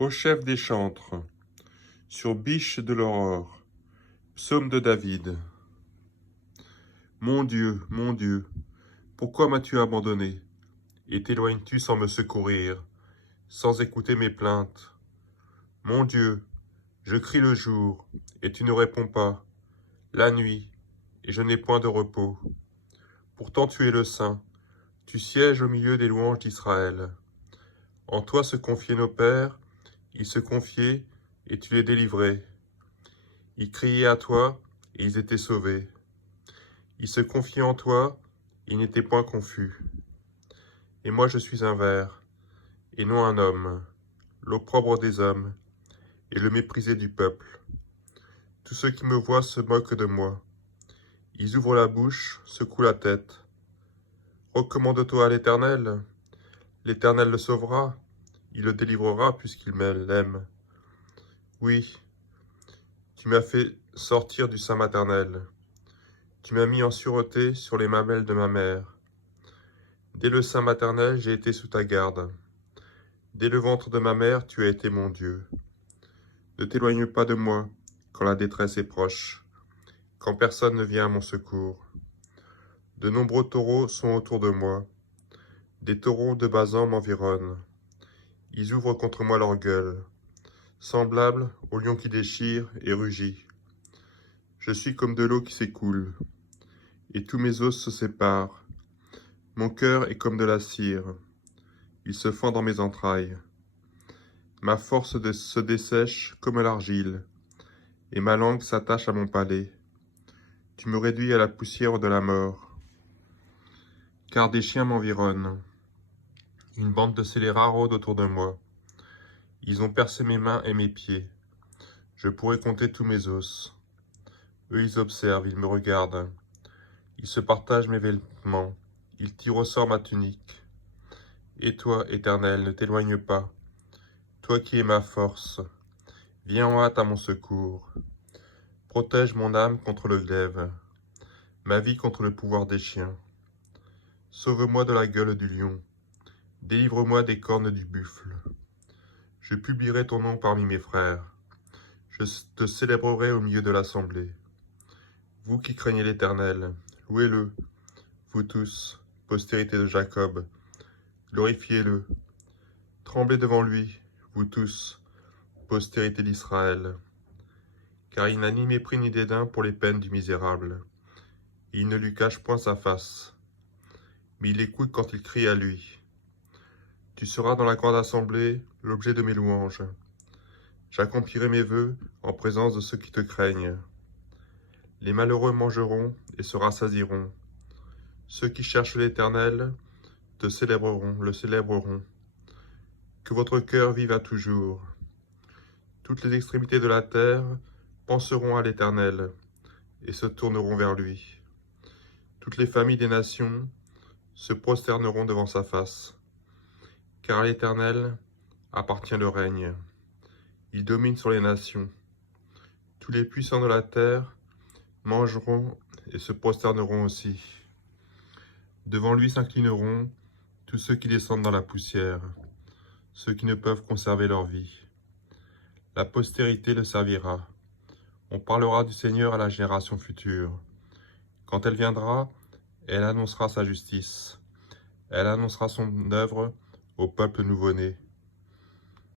Ô chef des chantres, sur biche de l'aurore, psaume de David. Mon Dieu, pourquoi m'as-tu abandonné, et t'éloignes-tu sans me secourir, sans écouter mes plaintes? Mon Dieu, je crie le jour, et tu ne réponds pas, la nuit, et je n'ai point de repos. Pourtant tu es le Saint, tu sièges au milieu des louanges d'Israël. En toi se confiaient nos pères, ils se confiaient, et tu les délivrais. Ils criaient à toi, et ils étaient sauvés. Ils se confiaient en toi, et ils n'étaient point confus. Et moi je suis un ver, et non un homme, l'opprobre des hommes, et le méprisé du peuple. Tous ceux qui me voient se moquent de moi. Ils ouvrent la bouche, secouent la tête. Recommande-toi à l'Éternel. L'Éternel le sauvera, il le délivrera puisqu'il l'aime. Oui, tu m'as fait sortir du sein maternel. Tu m'as mis en sûreté sur les mamelles de ma mère. Dès le sein maternel, j'ai été sous ta garde. Dès le ventre de ma mère, tu as été mon Dieu. Ne t'éloigne pas de moi quand la détresse est proche, quand personne ne vient à mon secours. De nombreux taureaux sont autour de moi. Des taureaux de Basan m'environnent. Ils ouvrent contre moi leur gueule, semblables au lion qui déchire et rugit. Je suis comme de l'eau qui s'écoule, et tous mes os se séparent. Mon cœur est comme de la cire, il se fend dans mes entrailles. Ma force se dessèche comme l'argile, et ma langue s'attache à mon palais. Tu me réduis à la poussière de la mort. Car des chiens m'environnent. Une bande de scélérats rôde autour de moi. Ils ont percé mes mains et mes pieds. Je pourrais compter tous mes os. Eux, ils observent, ils me regardent. Ils se partagent mes vêtements. Ils tirent au sort ma tunique. Et toi, Éternel, ne t'éloigne pas. Toi qui es ma force, viens en hâte à mon secours. Protège mon âme contre le glaive, ma vie contre le pouvoir des chiens. Sauve-moi de la gueule du lion. Délivre-moi des cornes du buffle. Je publierai ton nom parmi mes frères. Je te célébrerai au milieu de l'assemblée. Vous qui craignez l'Éternel, louez-le. Vous tous, postérité de Jacob, glorifiez-le. Tremblez devant lui, vous tous, postérité d'Israël. Car il n'a ni mépris ni dédain pour les peines du misérable. Et il ne lui cache point sa face. Mais il écoute quand il crie à lui. Tu seras dans la grande assemblée l'objet de mes louanges. J'accomplirai mes vœux en présence de ceux qui te craignent. Les malheureux mangeront et se rassasieront. Ceux qui cherchent l'Éternel le célébreront. Que votre cœur vive à toujours. Toutes les extrémités de la terre penseront à l'Éternel et se tourneront vers lui. Toutes les familles des nations se prosterneront devant sa face. Car à l'Éternel appartient le règne. Il domine sur les nations. Tous les puissants de la terre mangeront et se prosterneront aussi. Devant lui s'inclineront tous ceux qui descendent dans la poussière, ceux qui ne peuvent conserver leur vie. La postérité le servira. On parlera du Seigneur à la génération future. Quand elle viendra, elle annoncera sa justice. Elle annoncera son œuvre au peuple nouveau-né.